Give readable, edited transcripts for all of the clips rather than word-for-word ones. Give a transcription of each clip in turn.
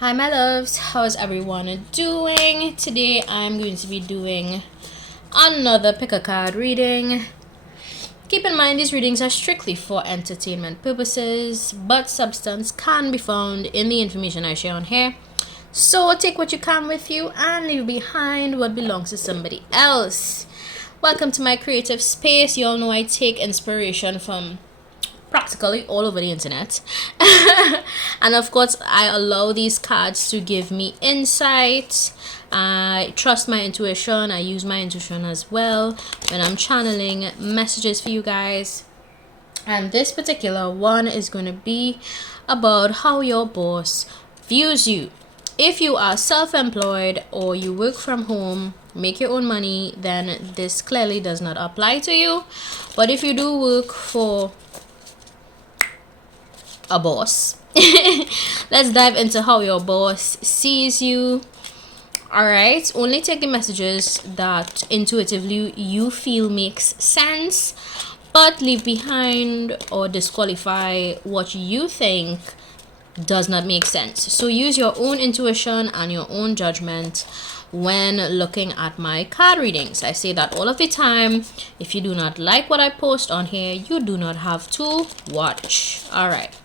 Hi my loves, how's everyone doing? Today I'm going to be doing another pick a card reading. Keep in mind these readings are strictly for entertainment purposes, but substance can be found in the information I share on here. So take what you can with you and leave behind what belongs to somebody else. Welcome to my creative space. You all know I take inspiration from practically all over the internet. And of course I allow these cards to give me insight. I trust my intuition. I use my intuition as well when I'm channeling messages for you guys. And this particular one is going to be about how your boss views you. If you are self-employed or you work from home, make your own money, then this clearly does not apply to you. But if you do work for a boss, let's dive into how your boss sees you. All right, only take the messages that intuitively you feel makes sense, but leave behind or disqualify what you think does not make sense. So use your own intuition and your own judgment when looking at my card readings. I say that all of the time. If you do not like what I post on here, you do not have to watch. All right,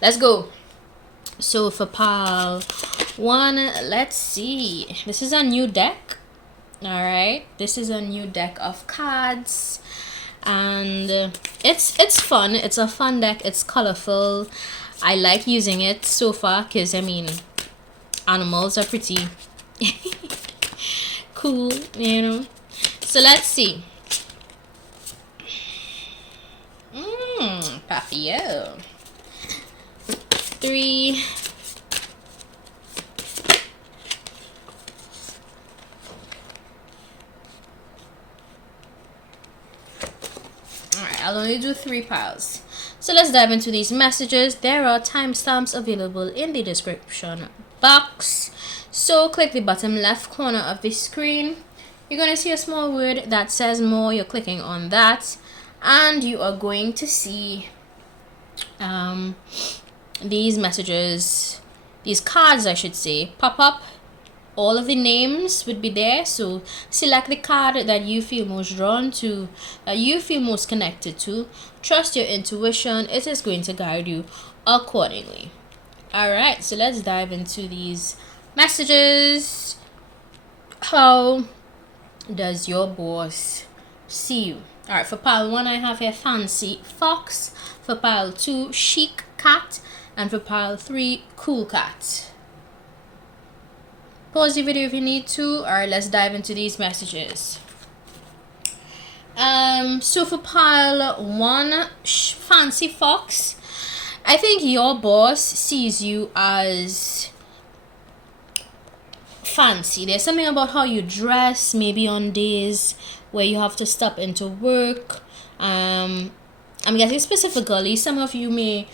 let's go. So for pile one, let's see. This is a new deck. All right, this is a new deck of cards, and it's fun. It's a fun deck. It's colorful. I like using it so far because I mean, animals are pretty cool, you know. So let's see. Papillon. 3. Alright, I'll only do 3 piles. So let's dive into these messages. There are timestamps available in the description box. So click the bottom left corner of the screen. You're going to see a small word that says more. You're clicking on that. And you are going to see these messages, these cards I should say, pop up. All of the names would be there, so select the card that you feel most drawn to, that you feel most connected to. Trust your intuition, it is going to guide you accordingly. All right, so let's dive into these messages. How does your boss see you? All right, for pile 1 I have here Fancy Fox, for pile 2 Chic Cat, and for pile 3 Cool Cat. Pause the video if you need to. Alright, let's dive into these messages. So for pile 1, Fancy Fox, I think your boss sees you as fancy. There's something about how you dress, maybe on days where you have to stop into work. I'm guessing specifically some of you may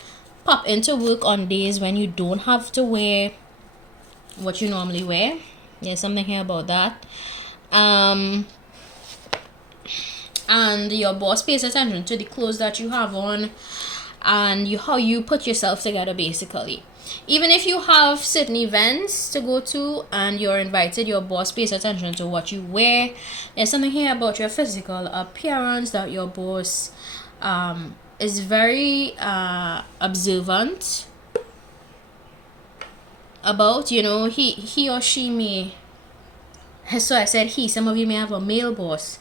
pop into work on days when you don't have to wear what you normally wear. There's something here about that. And your boss pays attention to the clothes that you have on and how you put yourself together, basically. Even if you have certain events to go to and you're invited, your boss pays attention to what you wear. There's something here about your physical appearance that your boss is very observant about. You know, he or she may, so I said he, some of you may have a male boss,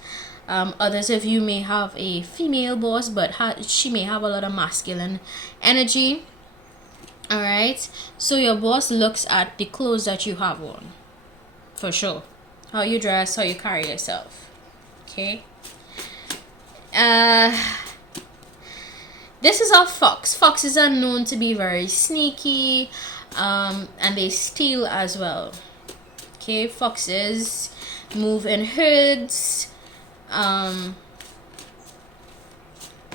others of you may have a female boss, but she may have a lot of masculine energy. All right, so your boss looks at the clothes that you have on, for sure, how you dress, how you carry yourself. Okay, this is a fox. Foxes are known to be very sneaky, and they steal as well. Okay, foxes move in herds. Why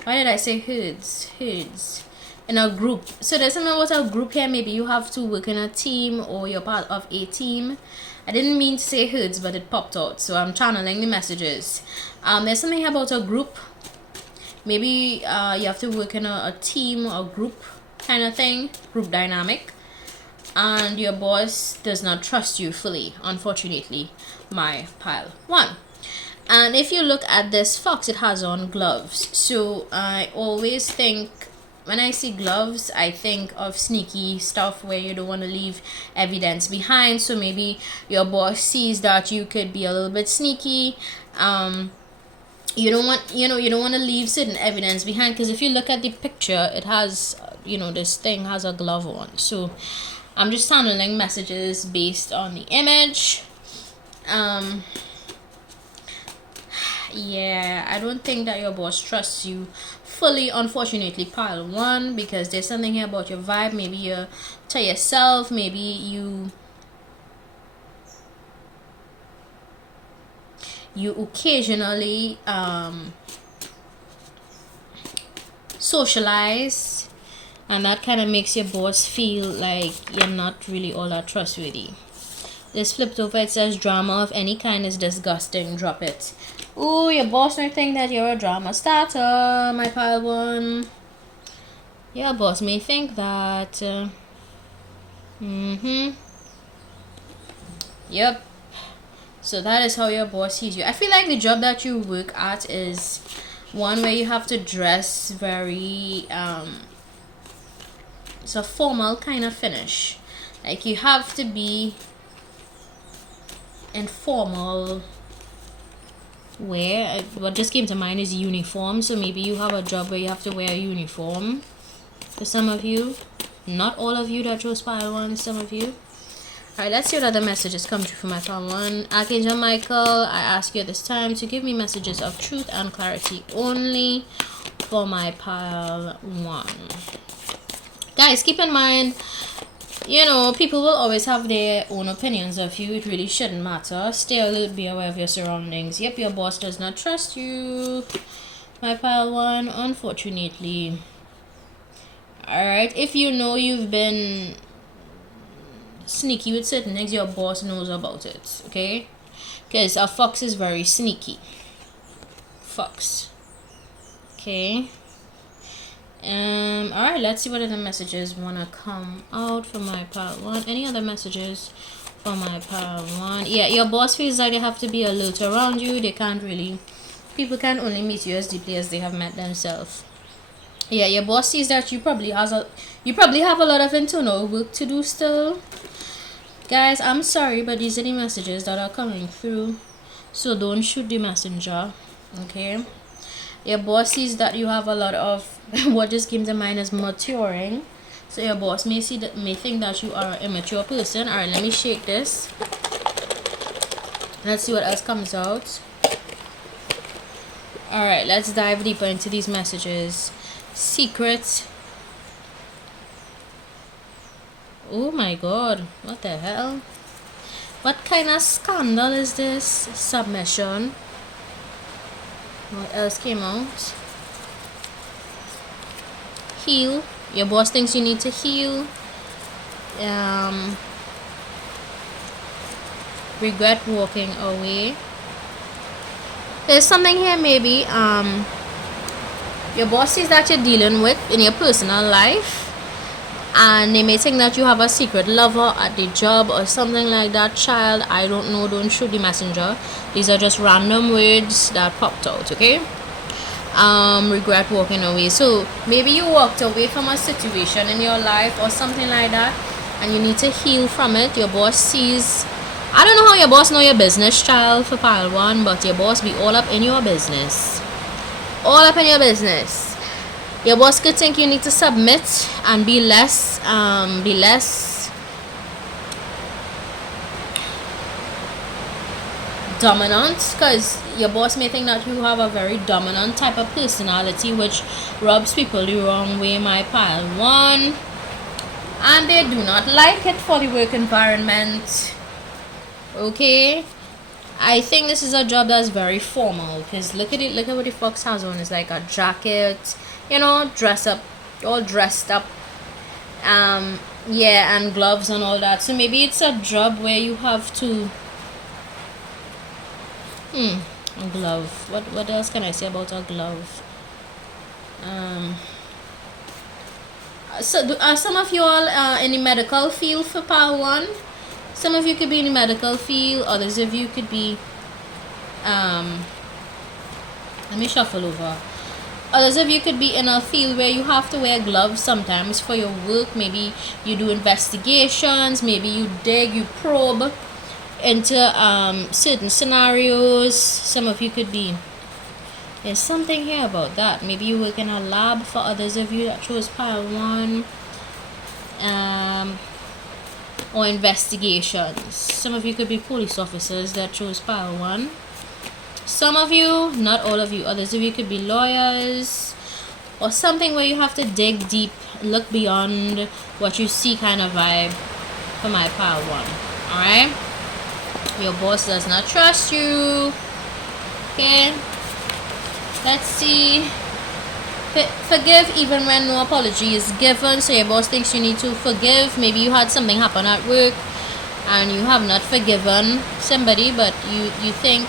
did I say herds? Herds. In a group. So there's something about a group here. Maybe you have to work in a team or you're part of a team. I didn't mean to say herds, but it popped out, so I'm channeling the messages. There's something about a group. Maybe you have to work in a team or group kind of thing, group dynamic. and your boss does not trust you fully, unfortunately, my pile 1. And if you look at this fox, it has on gloves. So I always think, when I see gloves, I think of sneaky stuff where you don't want to leave evidence behind. So maybe your boss sees that you could be a little bit sneaky. You don't want, you don't want to leave certain evidence behind, because if you look at the picture, it has, this thing has a glove on. So I'm just handling messages based on the image. Yeah, I don't think that your boss trusts you fully, unfortunately, pile 1, because there's something here about your vibe. Maybe you're to yourself, maybe you occasionally socialize, and that kind of makes your boss feel like you're not really all that trustworthy. This flipped over, it says drama of any kind is disgusting, drop it. Ooh, your boss might think that you're a drama starter, my pile 1. Your boss may think that. Yep. So that is how your boss sees you. I feel like the job that you work at is one where you have to dress very it's a formal kind of finish. Like, you have to be informal wear. What just came to mind is uniform. So maybe you have a job where you have to wear a uniform. For some of you, not all of you that chose pile 1, some of you. Alright, let's see what other messages come through for my pile 1. Archangel Michael, I ask you at this time to give me messages of truth and clarity only for my pile 1. Guys, keep in mind, people will always have their own opinions of you. It really shouldn't matter. Stay a little bit aware of your surroundings. Yep, your boss does not trust you, my pile 1, unfortunately. Alright, if you know you've been sneaky with certain things, your boss knows about it, okay? Because a fox is very sneaky. Fox. Okay. Alright, let's see what other messages wanna come out for my pile 1. Any other messages for my pile 1? Yeah, your boss feels like they have to be alert around you. They can't really, people can only meet you as deeply as they have met themselves. Yeah, your boss sees that you probably have a lot of internal work to do still. Guys, I'm sorry, but these are the messages that are coming through. So don't shoot the messenger, okay? Your boss sees that you have a lot of what just came to mind is maturing. So your boss may think that you are an immature person. Alright, let me shake this. Let's see what else comes out. Alright, let's dive deeper into these messages. Secret. Oh my god, what the hell? What kind of scandal is this? Submission. What else came out? Heal. Your boss thinks you need to heal. Regret walking away. There's something here, maybe your boss sees that you're dealing with in your personal life, and they may think that you have a secret lover at the job or something like that. Child, I don't know, don't shoot the messenger. These are just random words that popped out, okay? Regret walking away. So maybe you walked away from a situation in your life or something like that, and you need to heal from it. Your boss sees, I don't know how your boss know your business, child, for pile 1, but your boss be all up in your business. All up in your business. Your boss could think you need to submit and be less dominant, because your boss may think that you have a very dominant type of personality, which rubs people the wrong way, my pile 1, and they do not like it for the work environment. Okay, I think this is a job that's very formal, because look at it, look at what the fox has on. It's like a jacket, dress up, all dressed up, yeah, and gloves and all that. So maybe it's a job where you have to a glove. What else can I say about a glove? some of you all in the medical field for pile 1. Some of you could be in the medical field, others of you could be let me shuffle over. Others of you could be in a field where you have to wear gloves sometimes for your work. Maybe you do investigations, maybe you dig, you probe into certain scenarios. Some of you could be, there's something here about that. Maybe you work in a lab. For others of you that chose pile 1. Or investigations. Some of you could be police officers that chose pile 1. Some of you, not all of you, others of you could be lawyers, or something where you have to dig deep, look beyond what you see kind of vibe for my pile 1. Alright? Your boss does not trust you. Okay? Let's see. Forgive even when no apology is given. So your boss thinks you need to forgive. Maybe you had something happen at work and you have not forgiven somebody, but you think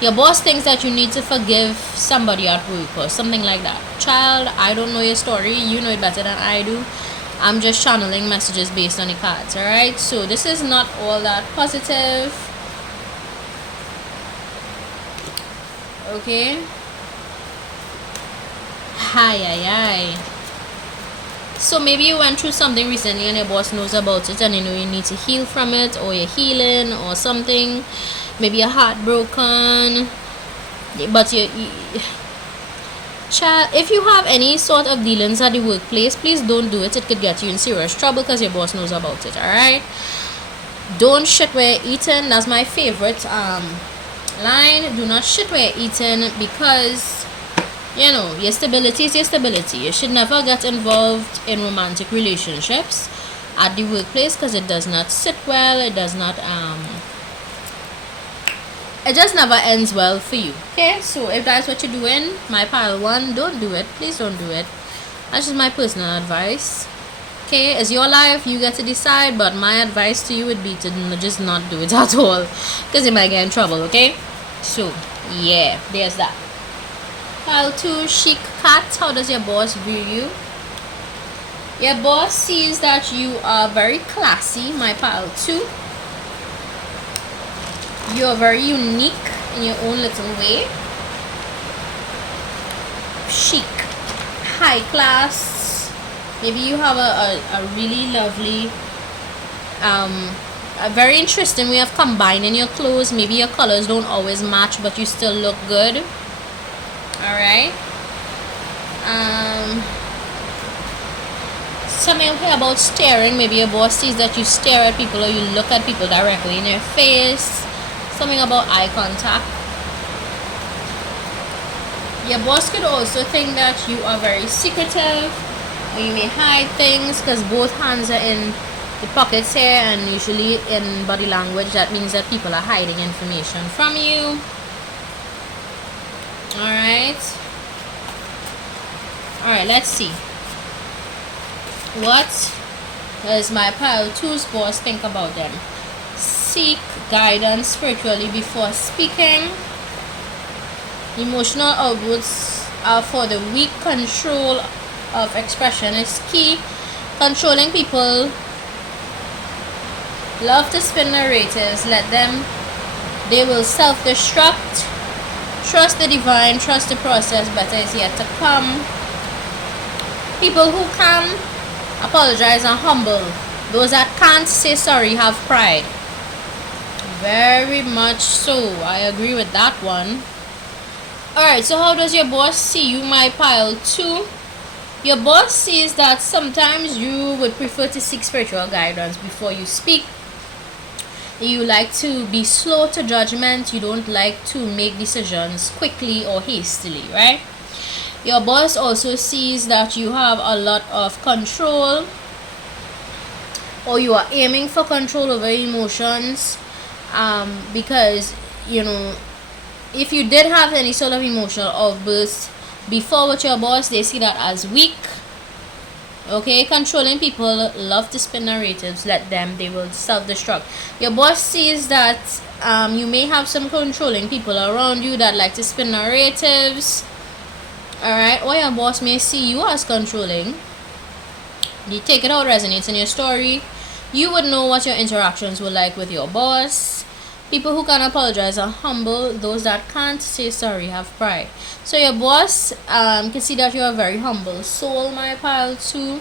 your boss thinks that you need to forgive somebody at work or something like that. Child, I don't know your story. You know it better than I do. I'm just channeling messages based on the cards. Alright, so this is not all that positive. Okay. Hi. So maybe you went through something recently and your boss knows about it and you know you need to heal from it, or you're healing or something. Maybe you're heartbroken, but child, if you have any sort of dealings at the workplace, please don't do it. It could get you in serious trouble because your boss knows about it. Alright, don't shit where you're eating. That's my favorite line. Do not shit where you're eating, because you know your stability is your stability. You should never get involved in romantic relationships at the workplace, because it does not sit well. It does not it just never ends well for you. Okay, so if that's what you're doing, my pile 1, don't do it. Please don't do it. That's just my personal advice. Okay, it's your life, you get to decide, but my advice to you would be to just not do it at all, because you might get in trouble. Okay, so yeah, there's that. Pile 2, Chic Cat. How does your boss view you? Your boss sees that you are very classy, my pile 2. You're very unique in your own little way. Chic, high class. Maybe you have a really lovely a very interesting way of combining your clothes. Maybe your colors don't always match, but you still look good. Alright. Something here about staring. Maybe your boss sees that you stare at people, or you look at people directly in their face. Something about eye contact. Your boss could also think that you are very secretive, or you may hide things, because both hands are in the pockets here, and usually in body language that means that people are hiding information from you. Alright, let's see. What does my pile 2's boss think about them? Seek guidance spiritually before speaking. Emotional outbursts are for the weak. Control of expression is key. Controlling people love to spin narratives. Let them. They will self-destruct. Trust the divine. Trust the process. Better is yet to come. People who can apologize and humble. Those that can't say sorry have pride. Very much so. I agree with that one. Alright, so how does your boss see you, my pile 2? Your boss sees that sometimes you would prefer to seek spiritual guidance before you speak. You like to be slow to judgment. You don't like to make decisions quickly or hastily, right? Your boss also sees that you have a lot of control, or you are aiming for control over emotions, because you know, if you did have any sort of emotional outburst before with your boss, they see that as weak. Okay, controlling people love to spin narratives. Let them. They will self-destruct. Your boss sees that you may have some controlling people around you that like to spin narratives. Alright, or your boss may see you as controlling. You take it how it resonates in your story. You would know what your interactions were like with your boss. People who can apologize are humble. Those that can't say sorry have pride. So your boss can see that you're a very humble soul, my pile too.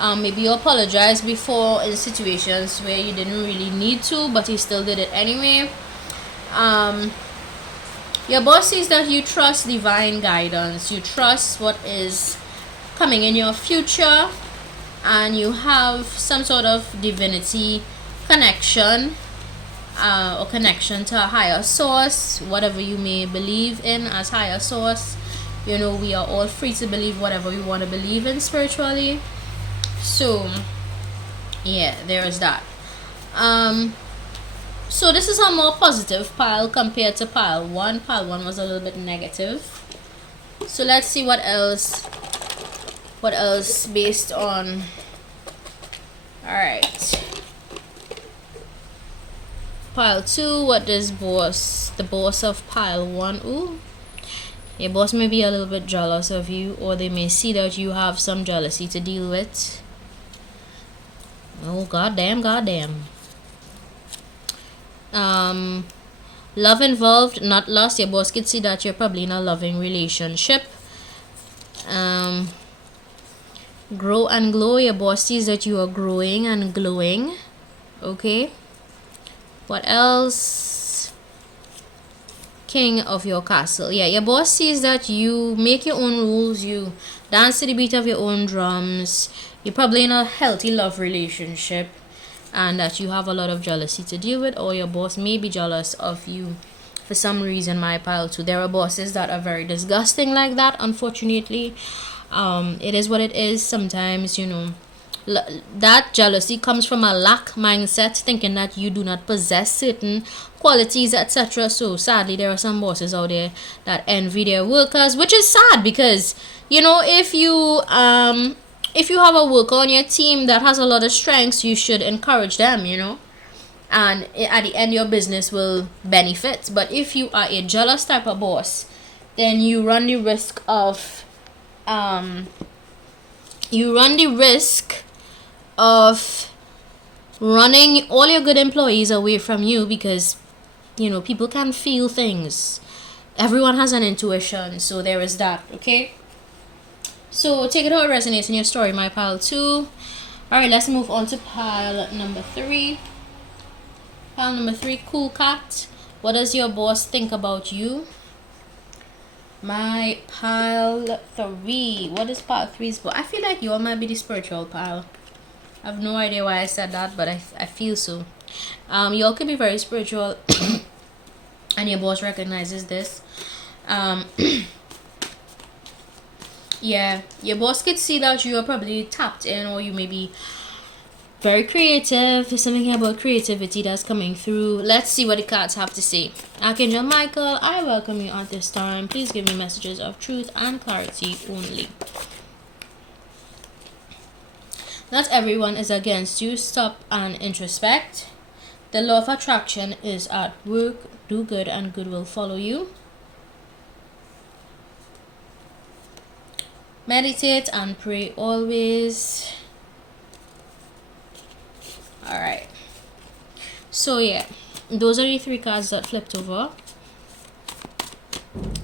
Maybe you apologize before in situations where you didn't really need to, but you still did it anyway. Your boss sees that you trust divine guidance. You trust what is coming in your future, and you have some sort of divinity connection, or connection to a higher source, whatever you may believe in as higher source. You know, we are all free to believe whatever we want to believe in spiritually. So yeah, there is that. So this is a more positive pile compared to pile 1. Pile 1 was a little bit negative. So let's see what else based on. All right, pile 2. What does the boss of pile 1? Ooh, your boss may be a little bit jealous of you, or they may see that you have some jealousy to deal with. Oh, goddamn. Love involved, not lost. Your boss could see that you're probably in a loving relationship. Grow and glow. Your boss sees that you are growing and glowing. Okay. What else? King of your castle. Yeah, your boss sees that you make your own rules. You dance to the beat of your own drums. You're probably in a healthy love relationship, and that you have a lot of jealousy to deal with, or your boss may be jealous of you for some reason, my pile 2. There are bosses that are very disgusting like that, unfortunately. It is what it is. Sometimes, you know, that jealousy comes from a lack mindset, thinking that you do not possess certain qualities, etc. So sadly, there are some bosses out there that envy their workers, which is sad, because, you know, if you have a worker on your team that has a lot of strengths, you should encourage them, you know, and at the end your business will benefit. But if you are a jealous type of boss, then you run the risk of running all your good employees away from you, because, you know, people can feel things. Everyone has an intuition, so there is that. Okay, so take it how it resonates in your story, my pile 2. All right, let's move on to pile number 3. Pile number 3, Cool Cat. What does your boss think about you? My pile 3. What is pile 3's boss? I feel like you all might be the spiritual pile. I have no idea why I said that, but I feel so. You all could be very spiritual, and your boss recognizes this. Yeah, your boss could see that you are probably tapped in, or you may be very creative. There's something about creativity that's coming through. Let's see what the cards have to say. Archangel Michael, I welcome you at this time. Please give me messages of truth and clarity only. Not everyone is against you. Stop and introspect. The law of attraction is at work. Do good and good will follow you. Meditate and pray always. Alright. So yeah, those are the 3 cards that flipped over.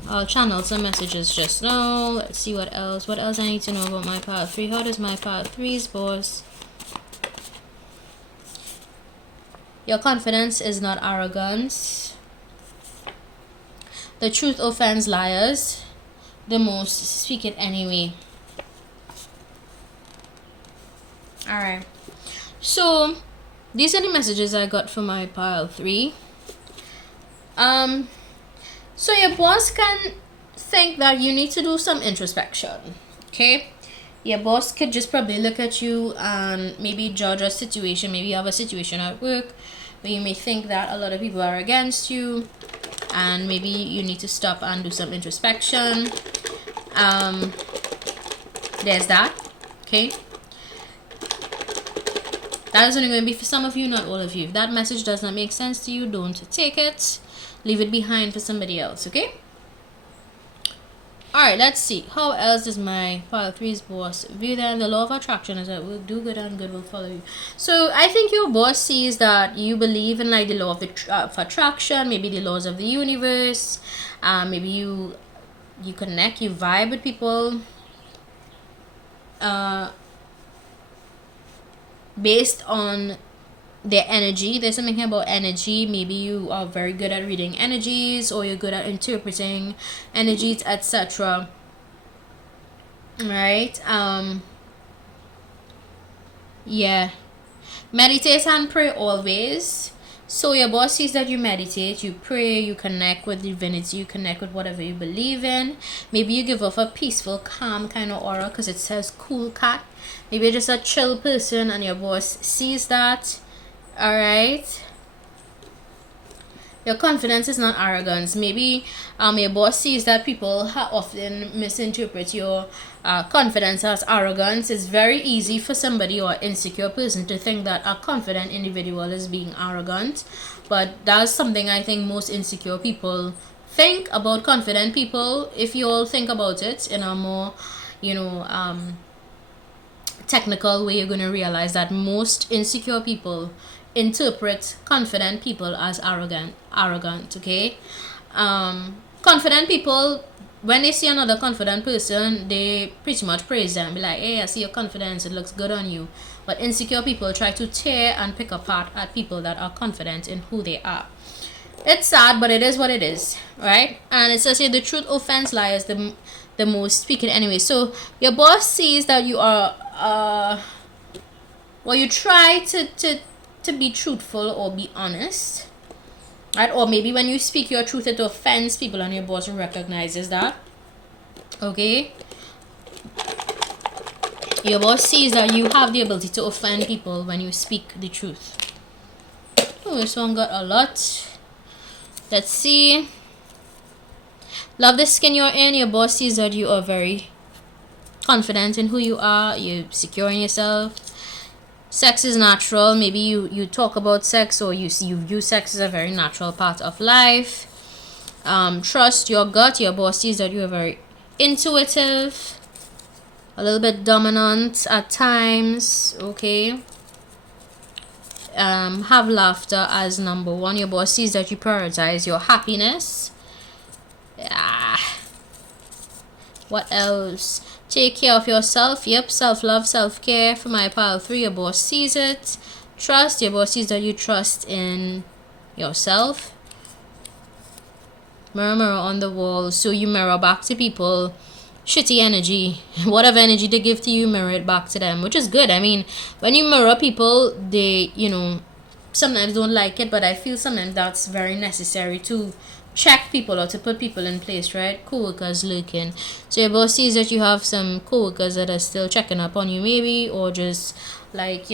I'll channel some messages just now. Let's see what else. What else I need to know about my pile 3? How does my pile 3's boss? Your confidence is not arrogance. The truth offends liars. The most speak it anyway. Alright. So these are the messages I got for my pile 3. So your boss can think that you need to do some introspection. Okay, your boss could just probably look at you and maybe judge a situation. Maybe you have a situation at work where you may think that a lot of people are against you, and maybe you need to stop and do some introspection. There's that. Okay, that is only going to be for some of you, not all of you. If that message does not make sense to you, don't take it. Leave it behind for somebody else. Okay, Alright, let's see. How else does my pile three's boss view them? The law of attraction is that will do good and good will follow you. So I think your boss sees that you believe in like the law of of attraction, maybe the laws of the universe. Maybe you connect, you vibe with people. Based on their energy. There's something here about energy. Maybe you are very good at reading energies, or you're good at interpreting energies, etc. Right? Yeah. Meditate and pray always. So your boss sees that you meditate, you pray, you connect with divinity, you connect with whatever you believe in. Maybe you give off a peaceful, calm kind of aura because it says cool cat. Maybe you're just a chill person and your boss sees that. Alright. Your confidence is not arrogance. Maybe your boss sees that people often misinterpret your confidence as arrogance. It's very easy for somebody or insecure person to think that a confident individual is being arrogant. But that's something I think most insecure people think about confident people. If you all think about it in a more, technical way, you're going to realize that most insecure people interpret confident people as arrogant. Okay. Confident people, when they see another confident person, they pretty much praise them, be like, hey, I see your confidence, it looks good on you. But insecure people try to tear and pick apart at people that are confident in who they are. It's sad, but it is what it is, right? And it says here, the truth offense lies the most speaking anyway. So your boss sees that you are you try to be truthful or be honest, right? Or maybe when you speak your truth, it offends people and your boss recognizes that. Okay. Your boss sees that you have the ability to offend people when you speak the truth. Oh, this one got a lot. Let's see. Love the skin you're in. Your boss sees that you are very confident in who you are. You're secure in yourself. Sex is natural. Maybe you talk about sex, or you view sex as a very natural part of life. Trust your gut. Your boss sees that you are very intuitive, a little bit dominant at times. Okay. Have laughter as number one. Your boss sees that you prioritize your happiness. What else? Take care of yourself. Yep, self-love, self-care. For my pile 3, your boss sees it. Trust. Your boss sees that you trust in yourself. Mirror, mirror on the wall. So you mirror back to people shitty energy. Whatever energy they give to you, mirror it back to them, which is good. I mean, when you mirror people, they, sometimes don't like it, but I feel sometimes that's very necessary to check people or to put people in place, right? Co-workers lurking. So your boss sees that you have some co-workers that are still checking up on you, maybe, or just like,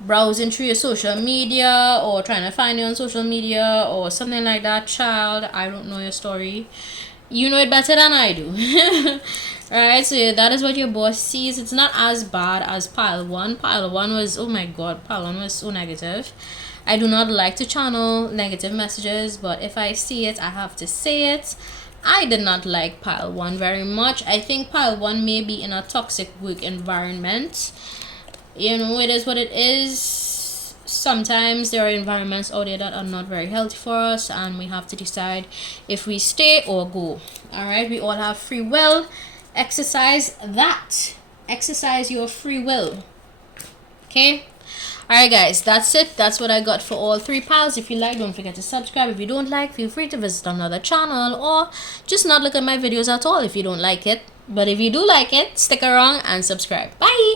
browsing through your social media or trying to find you on social media or something like that. Child, I don't know your story. You know it better than I do. Alright, so that is what your boss sees. It's not as bad as pile 1. Pile 1 was, oh my god, pile 1 was so negative. I do not like to channel negative messages, but if I see it, I have to say it. I did not like pile 1 very much. I think pile 1 may be in a toxic work environment. It is what it is. Sometimes there are environments out there that are not very healthy for us, and we have to decide if we stay or go. Alright, we all have free will. Exercise that. Exercise your free will. Okay? Alright guys, that's it. That's what I got for all 3 piles. If you like, don't forget to subscribe. If you don't like, feel free to visit another channel, or just not look at my videos at all if you don't like it. But if you do like it, stick around and subscribe. Bye!